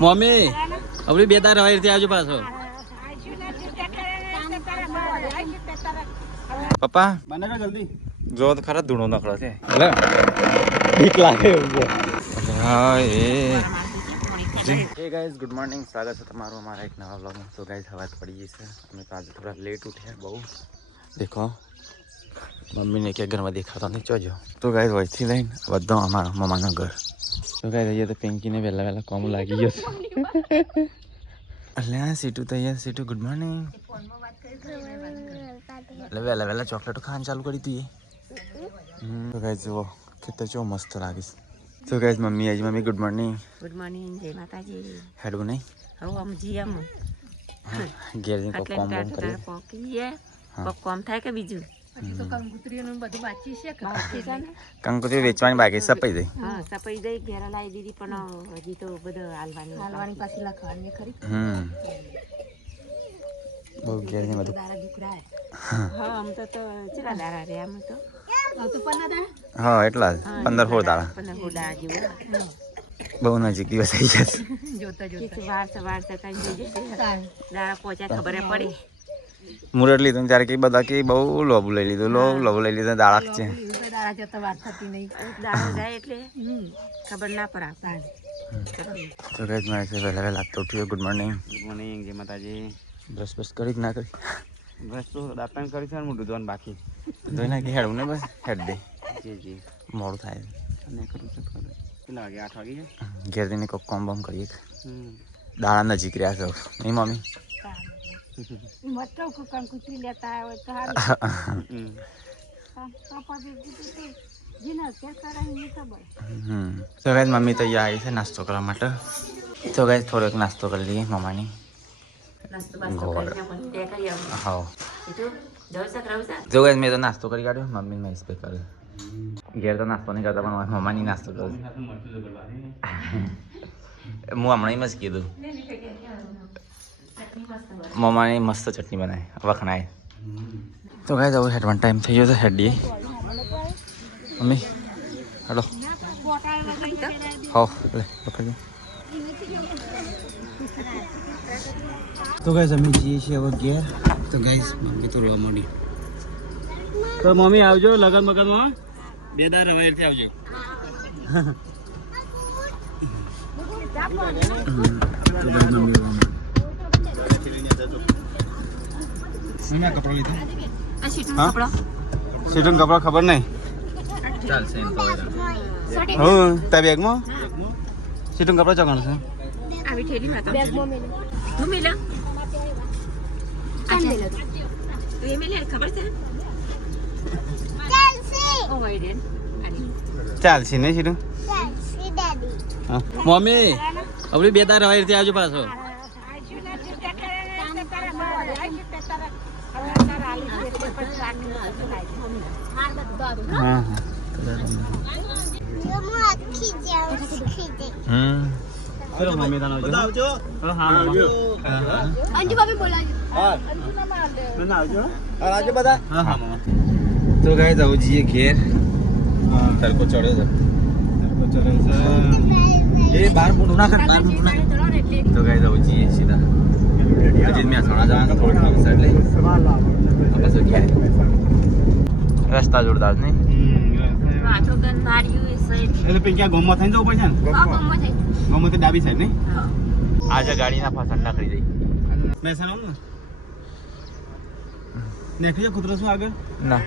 Mummy હવે બે તાર રવાઈ આવજો પાછો. પપ્પા બને જલ્દી જો તો ખરા ધૂણો નખડો છે એટલે બીક લાગે એવું છે. હા એ ગાઈઝ ગુડ મોર્નિંગ, સ્વાગત છે તમારું અમારા એક નવા વ્લોગમાં. તો ગાઈઝ હવા પડી ગઈ છે, અમે તો આજે થોડા લેટ ઉઠ્યા બહુ. દેખો મમ્મીને કે ઘરમાં દેખાતો નહીં ચોજો. તો ગાઈઝ વહીથી લઈને બધા અમારા મમ્માનું ઘર. તો ગાઈઝ અહીંયા તો પિંકીને વહેલા વહેલા કોમ લાગી ગયો છે. એટલે સીટું તો અહીંયા સીટું ગુડ મોર્નિંગ. એટલે વહેલા વહેલા ચોકલેટો ખાવાનું ચાલુ કરી હતી. તો ગાઈઝ જુઓ ખેતર ચો મસ્ત લાગીશ. તો ગાઈઝ મમ્મી આજે mummy good morning. Good morning, જય માતાજી. હેડવું નહીં હવે આમ જીએમ ઘેર જઈને કોમ બોમ કરીએ. પોકીએ કોમ થાય કે બીજું કંકોત્રી વેચવાની બાકી સપાઈ જાય. હા સપાઈ દઈ ઘેર લાવી દીધી પણ હજી તો બધું હાલવાની પાછી લખવાની ખરી. બહુ ઘેર ને બધું. હા આમ તો ચેલા દાડા રે આમ તો હા એટલા જ 15-16 દાડા. 15 દાડા જેવું બહુ નજીક દિવસ આવી જશે. વાર કઈ જઈ જશે દાડા પહોંચ્યા ખબર પડી. મુરત લીધું ત્યારે કે બધા કે બહુ લોબુ લઈ લીધું લોબુ લઈ લીધું દાડા છે. દાડા જાય એટલે ખબર ના પડે. તો ગાઈઝ મારે છે વહેલા વહેલા તો ઉઠ્યો. Good morning. ગુડ મોર્નિંગ, જય માતાજી. બ્રશ બ્રશ કરી કે ના કરી? બસ તો દાંતણ કરી છે, મોટું ધોવાનું બાકી. ધોઈ નાખી હેડવું ને બસ હેડ દે. જી જી મોડું થાય અને કરું છે ખરું. કેટલા વાગે? 8 વાગે છે. ઘેર જઈને કોક કોમ બોમ કરીએ. દાડા નજીક રહ્યા છે નહીં મમ્મી? તો ગાઈઝ મમ્મી તો અહીંયા આવી છે નાસ્તો કરવા માટે. તો ગાઈઝ થોડોક નાસ્તો કરી લઈએ મમ્માની. હા જો ગાઈઝ મેં તો નાસ્તો કરી કાઢ્યો, મમ્મી મહેશ ભાઈ કર્યો. ઘેર તો નાસ્તો નહીં કરતા પણ મમ્માની નાસ્તો કરું. હું હમણાં જ કીધું મમ્માની મસ્ત ચટણી બનાવી વખણાય. તો ગાઈઝ હવે હેડવાનો ટાઈમ થઈ ગયો તો હેડીએ. મમ્મી હેડો. હા લે પકડજો. તો ગાઈઝ અમે જઈએ છીએ હવે ઘેર. તો ગાઈઝ મમ્મી તો રોવા માંડી. તો મમ્મી આવજો લગન બગનમાં 2 દાડા રવાઈથી આવજો. કપડા લીધા? કપડા સીટું કપડા ખબર નહીં. ચાલશે એમ તો. હું તાર બેગમાં સીટું કપડા ચોકણ છે. આવી ઠેલીમાં તો તું મિલા તું મિલે ખબર છે ઓ વાઈડેન ચાલશે નહીં સીટું? મમ્મી હવે 2 દાડા રવાઈથી આવજો પાછો. હા ચલો મમ્મી તાનો આવજો. હા આવજો. અંજુ ભાભી બોલાજો. આવજો. આવજો બધા. હા હા મમ્મી. તો ગાઈઝ આવું જઈએ ઘેર. તડકો ચડ્યો છે. એ બાર મોટું ના કર, બાર મોટું ના કર. તો ગાઈઝ આવું જઈએ સીધા. હજી મેં થોડા જવાનું થોડુંક નવું સાઈડ લઈ પછી ઘેર. રસ્તા જોરદાર નહીં? વાતો ગન માર્યું એ સાઈડ એટલે પિંક્યા ગોમમાં થઈને જવું પડશે ને? ગમમાં થઈ ગોમમાં ડાબી સાઈડ નહીં? આજે ગાડીના ફસણ ના કરી દઈ. મહેસાણા ને નેખી જાય કૂતરો શું આગળ? ના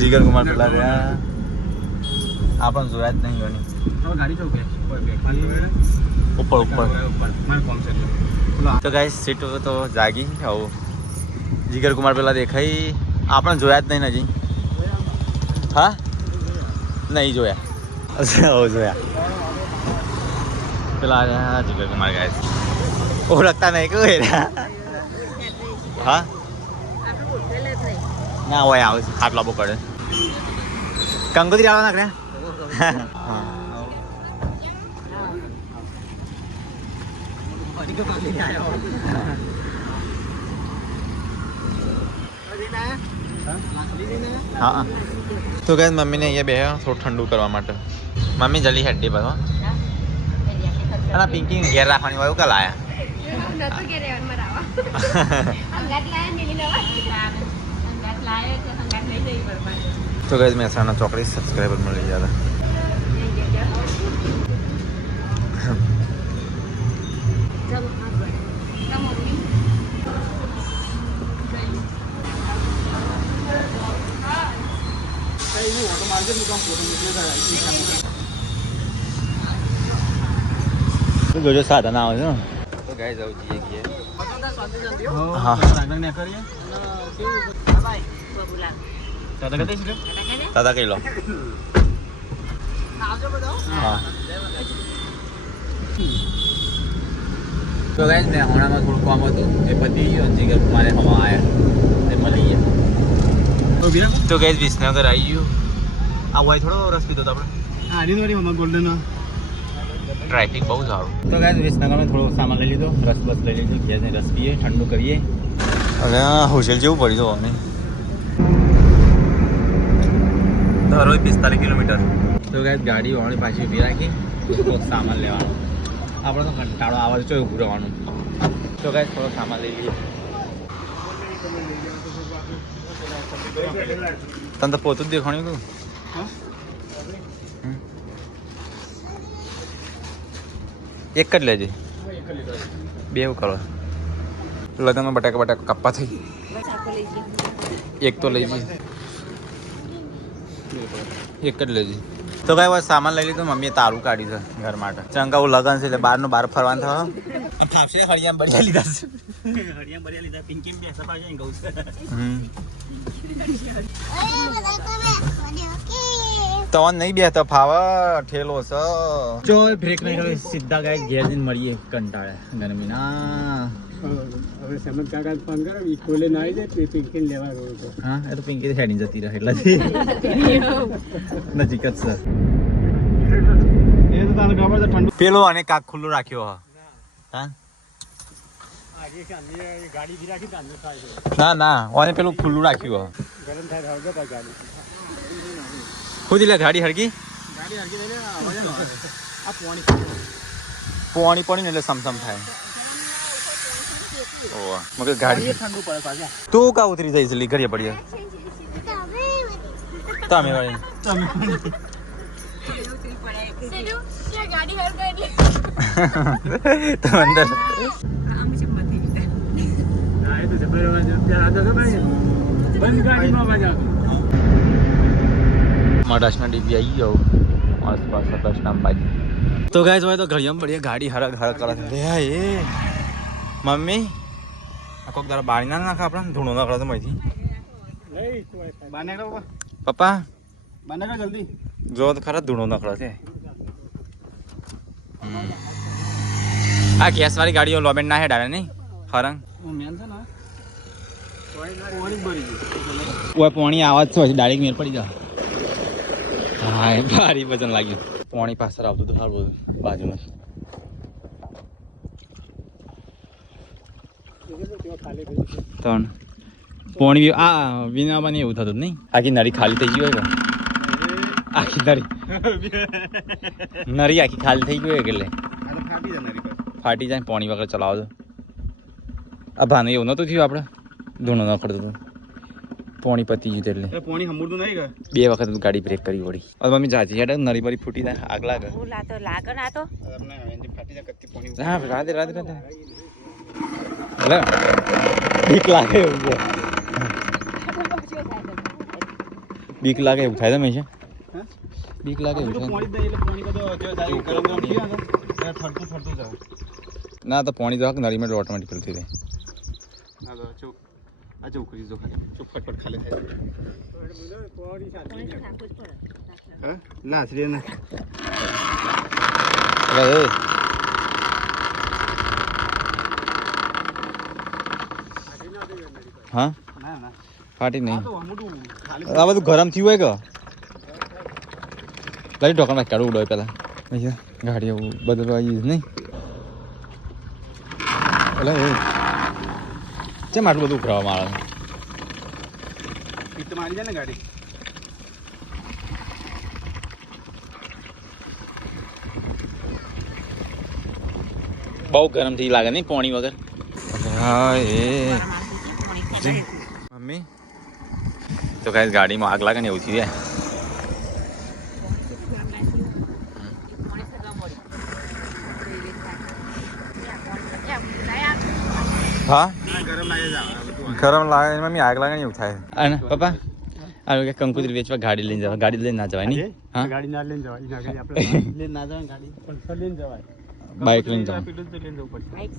જીગર કુમાર પેલા રહ્યા આ પણ જોયા જ નહીં ગણી. હવે ગાડી ચોકે ઉપર ઉપર. મારે કોમ છે. તો ગાઈસ સીટો તો જાગી. આવું જીગર કુમાર પેલા દેખાઈ આપણે જોયા જ નહીં હજી. હા નહીં જોયા. હવે જોયા પેલા આવ્યા જીગર કુમાર ગાઈસ. ઓળખતા નહીં કહું હેરા. હા ના હોય આવે આટલા બહુ પડે. કંકોત્રી આવવા નાખ્યા. હા તો ગાઈસ મમ્મીને અહીંયા બે થોડું ઠંડુ કરવા માટે મમ્મી જલ્દી હેડી પર પિંકી ઘેર રાખવાની હોય કે લાયા તો ગાઈસ મહેસાણા ચોકડી સબસ્ક્રાઈબર મળી ગયા જોજો સાધન આવે છે તો ગાઈસ આવું જઈએ છીએ હા દાદા કઈ લો હા તો ગાઈસ મેં હમણાંમાં થોડું કામ હતું એ પતી ગયું જીગર મારે હવા આવ્યા એ મળી ગયા તો ગાઈસ વિસનગર આવી ગયું આવું હોય થોડો રસ પીધો તો આપણે ગોલ્ડન ટ્રાફિક બહુ સારું તો ગાઈસ વિસનગરમાં થોડો સામાન લઈ લીધો રસ બસ લઈ લીધો ઘેર રસ પીએ ઠંડુ કરીએ હવે હોશિયાર જેવું પડી જવાનું ધારો 45 કિલોમીટર તો ગાઈસ ગાડી વાળી પાછી ઊભી રાખી સામાન લેવાનો આપણે તો કંટાળો આવે તો ઊભું રહેવાનું તો ગાઈસ થોડો સામાન લઈ લઈએ તને તો પોતું જ દેખાણ્યું તું એક જ લેજે બે એવું કરો લગ્નમાં બટાકા કાપવા થઈ એક તો લઈ જઈએ એક જ લેજે તો કઈ વાત સામાન લઈ લીધું મમ્મીએ તારું કાઢી છે ઘર માટે ચંકાવું લગન છે એટલે બહારનું બહાર ફરવાનું થયો ખાપશે હળિયામ બળિયા લીધા છે પિંકી તો નહીં બેસતો ફાવા ઠેલો છે જો બ્રેક નહીં કરે સીધા ગાય ઘેર જઈને મળીએ કંટાળે ગરમીના હવે સમજ કાકા ફોન કરો ઈ ખોલે ના આવી જાય પિંકી લેવા ગયો તો હા એ તો પિંકી હેડી જતી રહે એટલે નજીક જ છે એ તો તને ખબર છે ઠંડુ પેલો અને કાક ખુલ્લું રાખ્યો હા ગાડી ભી રાખી અંદર થાય ના ઓને પેલું ખુલ્લું રાખ્યું ગરમ થાય આવજો પાછ ગાડી ખુદી લે ગાડી હરકી ગાડી હરકી દે અવાજ ન આવે આ પોણી ને એટલે સમસમ થાય ઓવા મગર ગાડી ઠંડુ પડે પાછા તું કા ઉતરી જઈશ લી ઘરે પડી તમે વાળી ગાડી હર ગઈ તો અંદર ના એ તો જબર ત્યાં આદા ભાઈ બંધ ગાડીમાં પાછા મહારાષ્ટ્રના ડીબી આવી ગયો આસપાસ દર્શનામ બાજુ તો ગાય હોય તો ઘડિયામાં પડીએ ગાડી હરક કરે લે એ મમ્મી આ કોક તારા બાળી ના નાખે આપણે ધૂણો ના કરે તો મહીથી બાને કરો પપ્પા બાને કરો જલ્દી જો તો ખરા ધૂણો ના કરે છે આ ગેસ વાળી ગાડીઓ લોબેન ના હેડ આવે નહીં હરંગ મેન છે ને પોણી ભરી ગયું ઓય પોણી આવાજ છે ડાયરેક્ટ મેર પડી જા હા એ ભારી વજન લાગ્યું પોણી પાછળ આવતું હતું સારું બાજુમાં ત્રણ પોણી આ વિનામાં એવું થતું નહીં આખી નળી ખાલી થઈ ગઈ હોય આખી નળી આખી ખાલી થઈ ગઈ હોય એટલે ફાટી જાય પોણી વગર ચલાવો તો આ ભાનું એવું નહોતું થયું આપણે ધૂણો ન ખડતું હતું પોણી પતી ગયું એટલે પોણી હમુરતું નહીં ગયું બે વખત ગાડી બ્રેક કરવી પડી હવે મમ્મી જાતી હેડે નળી બળી ફૂટી જાય આગ લાગે હા રાધે એટલે બીક લાગે એવું છે બીક લાગે એવું થાય તમે છે બીક લાગે એવું થાય ના તો પોણી તો નળીમાં ઓટોમેટિક થઈ જાય આ ચોકરી જો ખાલી ચૂપ ફટફટ ખાલી થાય ના શ્રી ના હા ના ના ફાટી નહીં ખાલી આ બધું ગરમ થયું હોય કે લઈ ઢોકણ કાઢવું ઉડે પેલા ગાડી બધું આવી નહીં એટલે કેમ આટલું બધું ઉભરાવામાં આવે પીત મારી જાય ને ગાડી. બહુ ગરમ થી લાગે નહીં પાણી વગર. હા એ મમ્મી તો ગાઈસ ગાડીમાં આગ લાગે ને એવું થઈ જાય. હા ગરમ લાગે મમ્મી આગ લાગે ને એવું થાય. અને પપ્પા આ કે કંકુતરી વેચવા ગાડી લઈને જવા, ગાડી લઈને ના જવાય નહીં. હા ગાડી ના લઈને જવાય. એના ગાડી આપણે લઈને ના જવાય ગાડી પણ લઈને જવાય. બાઇક લઈને જવાનું,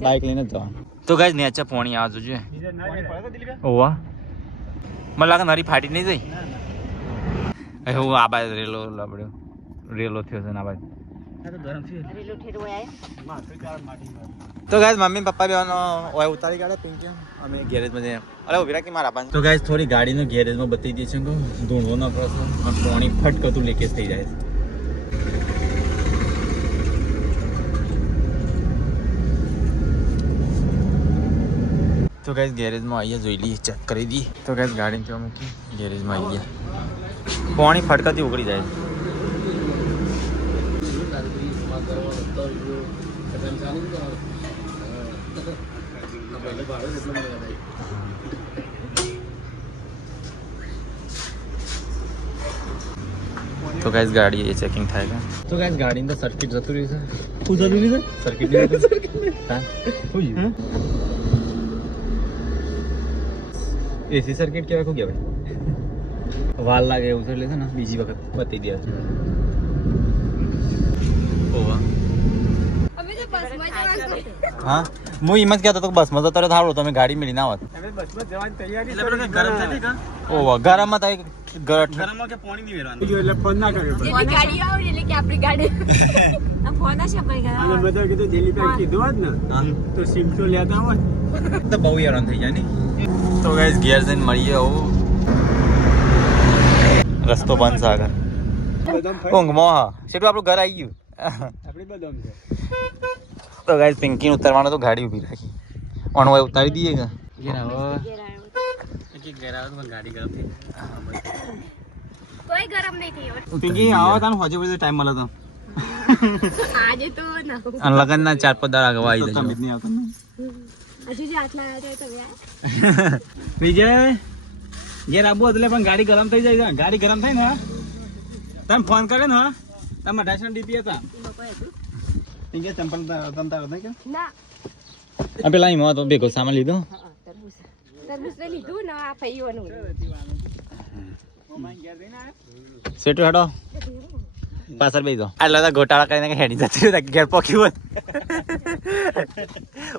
બાઇક લઈને જ જવાનું. તો ગાઈસ નેચે પાણી આવતું જોઈએ. ઓવા મને લાગે નરી ફાટી નહીં જઈ. હું આ બાજુ રેલો લબડ્યો, રેલો થયો છે ને આ બાજુ. તો ગાઈસ મમ્મી પપ્પા બેવાનો ઓય ઉતારી કાઢે પિંકી અમે ગેરેજમાં જઈએ. અરે ઉભી રાખી મારા પાન. તો ગાઈસ થોડી ગાડીનો ગેરેજમાં બતાવી દઈએ છે કે ધૂણવો ન પડશે, પાણી ફટકતું લીકેજ થઈ જાય છે. તો ગાઈસ ગેરેજમાં આવીએ, જોઈ લઈએ, ચેક કરી દઈએ. તો ગાઈસ ગાડી કેવા મૂકી ગેરેજમાં આવી ગયા. પાણી ફટકાથી ઉકળી જાય. તો ગાઈસ ગાડી એ ચેકિંગ થાય છે. તો ગાઈસ ગાડીની તો સર્કિટ જતું રહ્યું છે. શું જતું રહ્યું છે? સર્કિટ હા શું એસી સર્કિટ કેવાય શું કહેવાય? વાલ લાગે એવું છે એટલે છે ને બીજી વખત બતાવી દે. હા હું એમ જ કહેતો હતો બસમાં જતો રહ્યો થાળો તમે ગાડી મેળીને આવત. બસમાં જવાની તૈયારી ઓવા ગરમમાં થાય ગરમમાં કે પાણી નહીં વેરવાનું એટલે ફોન ના કર્યો. જેની ગાડી આવે એટલે કે આપણી ગાડી આ ફોન હશે આપણી ગાડી. અને બધા કીધું દિલ્હી પર કીધું હોત ને તો સિમ તો લેતા હોત તો બહુ હેરાન થઈ જાય ને. તો ગાઈસ ઘેર જઈને મળીએ. આવું રસ્તો બંધ છે આગળ ઊંઘમાં. હા શેઠું આપણું ઘર આવી ગયું. આપણી બદામ છે. તો ગાઈસ પિંકીને ઉતારવાનું તો ગાડી ઊભી રાખી ઓન હોય ઉતારી દઈએ કે ગાડી ગરમ થઈ કોઈ ગરમ નહીં થયો. પિંકી આવો તાન હોજે બધે ટાઈમ મળે તો આજે તો ના અને લગનના 4-5 દાડા આગળ આવી જજો. નહીં આવતો ને હજુ જે આટલા આવ્યા તમે વિજય ઘેર આબુ એટલે પણ ગાડી ગરમ થઈ જાય છે. ગાડી ગરમ થાય ને તમે ફોન કરે ને તમે 28 ડીપી હતા પિંકી ચંપલ તમતા હતા કે ના આ પેલા એમાં તો ભેગો સામાન લીધો. તરબૂચ ને લીધું ને આ પૈયોનું સેટુ હેડો પાછળ બેસી જાઓ. આ લગા ગોટાળા કરીને હેડી જતી રહ્યું ઘેર પોક્યું હોત.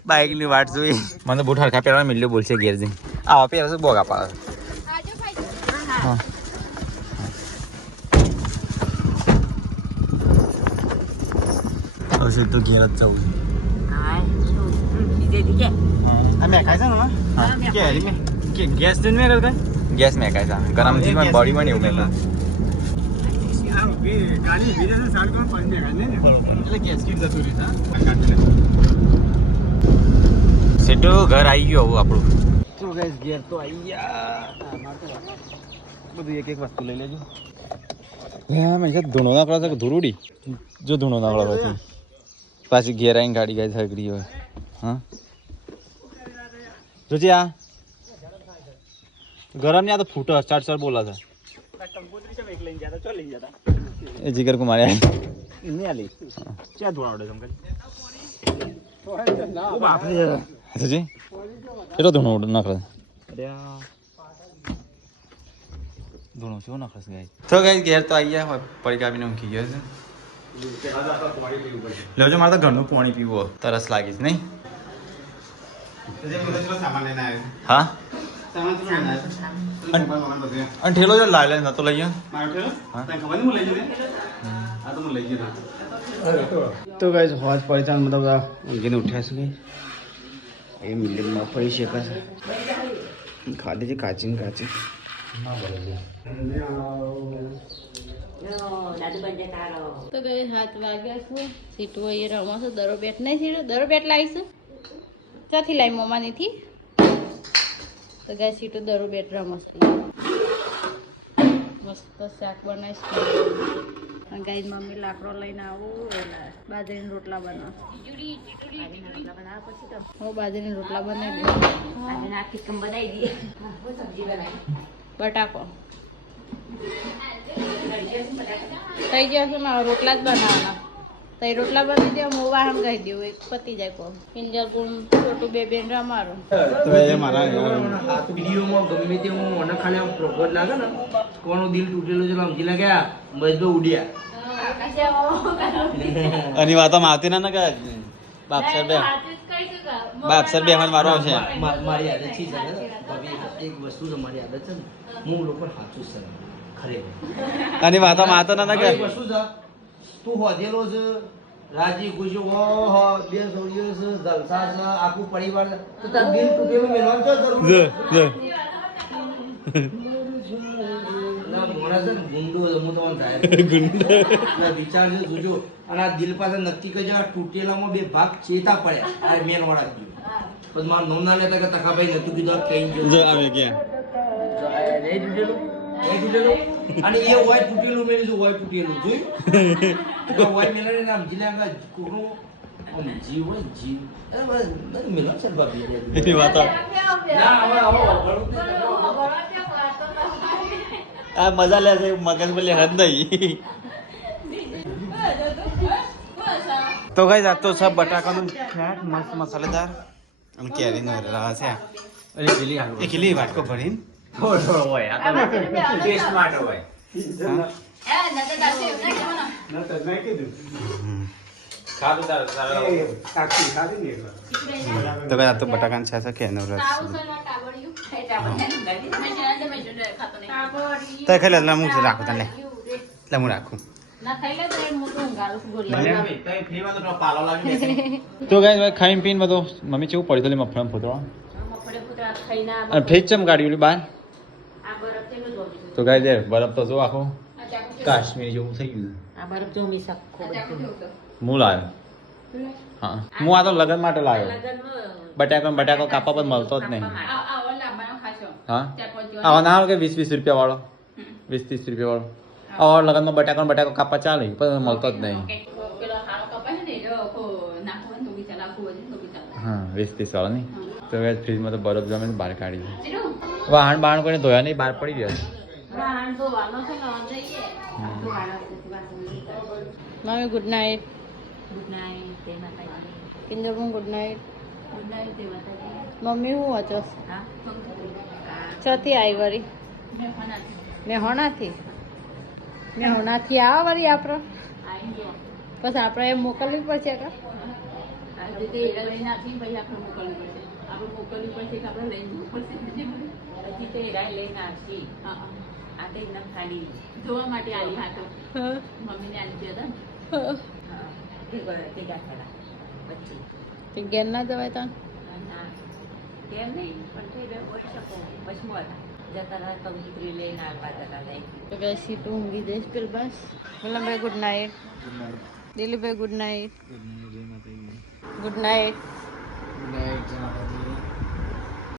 બાઇક ની વાટ જોઈ મને બૂટ હરખા પહેરવા મિલ્યો બોલશે ઘેર જઈને આવા પહેરશે બોગા પાડે. આજે ભાઈ હા હવે સીધું ઘેર જ જવું છે. મેં ખાય છે ને કે ગેસ જઈને મેં કરતા ગેસ મેં કાંઈ છે ગરમ થી પણ બોડી પણ એવું મેં ગાડી ધીરે સાલ કોણ પાણી મેં ખાય ને એટલે ગેસ કીટ જતું રહ્યું. સીધું ઘર આવી ગયું આવું આપણું. તો ગાઈસ ઘેર તો આવી ગયા. બધું એક એક વસ્તુ લઈ લેજો. હા મેં ધૂણો નાખડો છે કે ધૂરુડી જો ધૂણો નાખડો પછી પાછી ઘેર આવીને ગાડી ગાય થકડી હોય. હા જોજી આ ગરમ ને આ તો ફૂટો ચાર બોલા છે કંકોત્રી છે એક લઈને જતા ચો લઈ જતા એ જીગર કુમાર ઇને આલી ક્યાં ધોળાવડે તમ કરી ઓ બાપ રે જોજી કેટલો ધૂણો નાખડે અરે ધૂણો શું નાખડે ગાય. તો ગાય ઘેર તો આવી ગયા પડી કાપીને મૂકી ગયો છે. લેજો મારે તો ઘરનું પાણી પીવું તરસ લાગી છે નહીં. હા અને ઠેલો જો લાય લાય નતો લઈ ગયા. તો ગાઈસ હોજ પરેશાન મતલબ ઊંઘીને ઉઠ્યા છે એ મિલિયનમાં પડી શકે છે ખાધી છે કાચી કાચી તો ગઈ 7 વાગ્યા છે. સીટો એ રમો છે. દરો બેટ નહીં સીટો દરો બેટ લાવીશું ચોથી લાવી મમ્માનીથી. તો ગઈ સીટો દરો બેટ રમો છે. મસ્ત શાક બનાવીશ અને ગાઈ મમ્મી લાકડો લઈને આવું એટલે બાજરીના રોટલા બનાવ હું બાજરીના રોટલા બનાવી દઉં બનાવી દઈએ બટાકો થઈ ગયો છે ને રોટલા જ બનાવવાના તઈ રોટલા બનાવી દે હું વાહન કહી દઉં એક પતી જાય કોમ પિંજર ગુણ છોટું બેન રમારું તો એ મારા વિડીયોમાં ગમે તે હું મને ખાલી આમ પ્રોપર લાગે ને કોનું દિલ તૂટેલું છે સમજી લાગ્યા મજબો ઉડ્યા અને વાતોમાં આવતી ના કે બાપસર બે મારો આવશે મારી આદત છે એક વસ્તુ છે મારી આદત છે ને હું લોકો સાચું છે ખરેખર અને વાતોમાં આવતો ના કે એક વસ્તુ છે તું હોદેલો છે રાજી ખુશી ઓહો બે સોળીઓ છે જલસા છે આખું પરિવાર છે તો તાર દિલ તૂટેલું મેળવાનું છે જરૂર મોડા છે ને ગુંડો છે હું તમને થાય વિચારજો જોજો અને આ દિલ પાસે નક્કી કરજો આ તૂટેલામાં બે ભાગ ચેતા પડ્યા આ મેન વાળા ગયું પછી મારું નામ ના લેતા કે તકાભાઈ નતું કીધું આ કઈ જો આવે કે નહીં તૂટેલું નહીં તૂટેલું અને એ હોય તૂટેલું મેળ્યું હોય તૂટેલું જોયું હોય મેળવે ને આમ જીલા કોકનું આમ જીવ હોય જીવ મેળવ છે બાપી એની વાતો ના હવે આ મજા લે છે મગજ બોલે હદ નહીં તો ગાઈસ આ તો સબ બટાકાનું શાક મસ્ત મસાલેદાર અને કેરીનો રસ છે અરે પેલી હાલો એ કેલી વાટકો ભરીને થોડો હોય આ તો ટેસ્ટ માટે હોય તો ગાઈસ આ તો બટાકાનું શાક છે કેરીનો રસ તો ખાઈ લે હું રાખું તને એટલે હું રાખું ના ખાઈ લે તો હું તો ઊંઘાડું છું ગોળીયા તો ગાઈસ ખાઈને પીને બધો મમ્મી કેવું પડ્યું તો મફળમ ફોટો અને ફ્રીજ ચમ કાઢ્યું ઓલી બહાર તો ગાઈસ બરફ તો જો આખો કાશ્મીર જેવું થઈ ગયું હું લાવ્યો હા હું આ તો લગન માટે લાવ્યો બટાકો કાપા પણ મળતો જ નહીં હા આવા ના આવે કે 20-20 રૂપિયા વાળો 20-30 રૂપિયા વાળો આવા લગનમાં બટાકો કાપા ચાલે પણ મળતો જ નહીં હા 20-30 વાળો નહીં તો ફ્રીજમાં તો બરફ જમે બહાર કાઢી વાહણ બાણ કોઈને ધોયા નહીં બહાર પડી ગયો mummy good night good night જય માતાજી કિંજર પણ ગુડ નાઇટ ગુડ નાઇટ જય માતાજી મમ્મી હું હતો હા ચોથી આવી વરી મેહોણાથી આવા વરી આપણે આઈ ગયો પછી આપણે એમ મોકલવી પડશે કે આજે તે લઈને આપી ભાઈ આપણે મોકલવી પડશે કે આપણે લઈને જવું પડશે હજી તે લઈને આપી હા આ તે એકદમ ખાલી જોવા માટે આવી હાથો મમ્મીને આવી ગયા હતા તે ગયા પછી તે ઘેર ના જવાય તા ના કેમ નહીં પણ તે બોલી શકો પછી મોર જતા રહ્યા કંકુતરી લઈને આવવા જતા જાય તો કે સીટું ઊંઘી જઈશ પેલ બસ ભાઈ ગુડ નાઇટ દિલીપભાઈ ગુડ નાઇટ ગુડ નાઇટ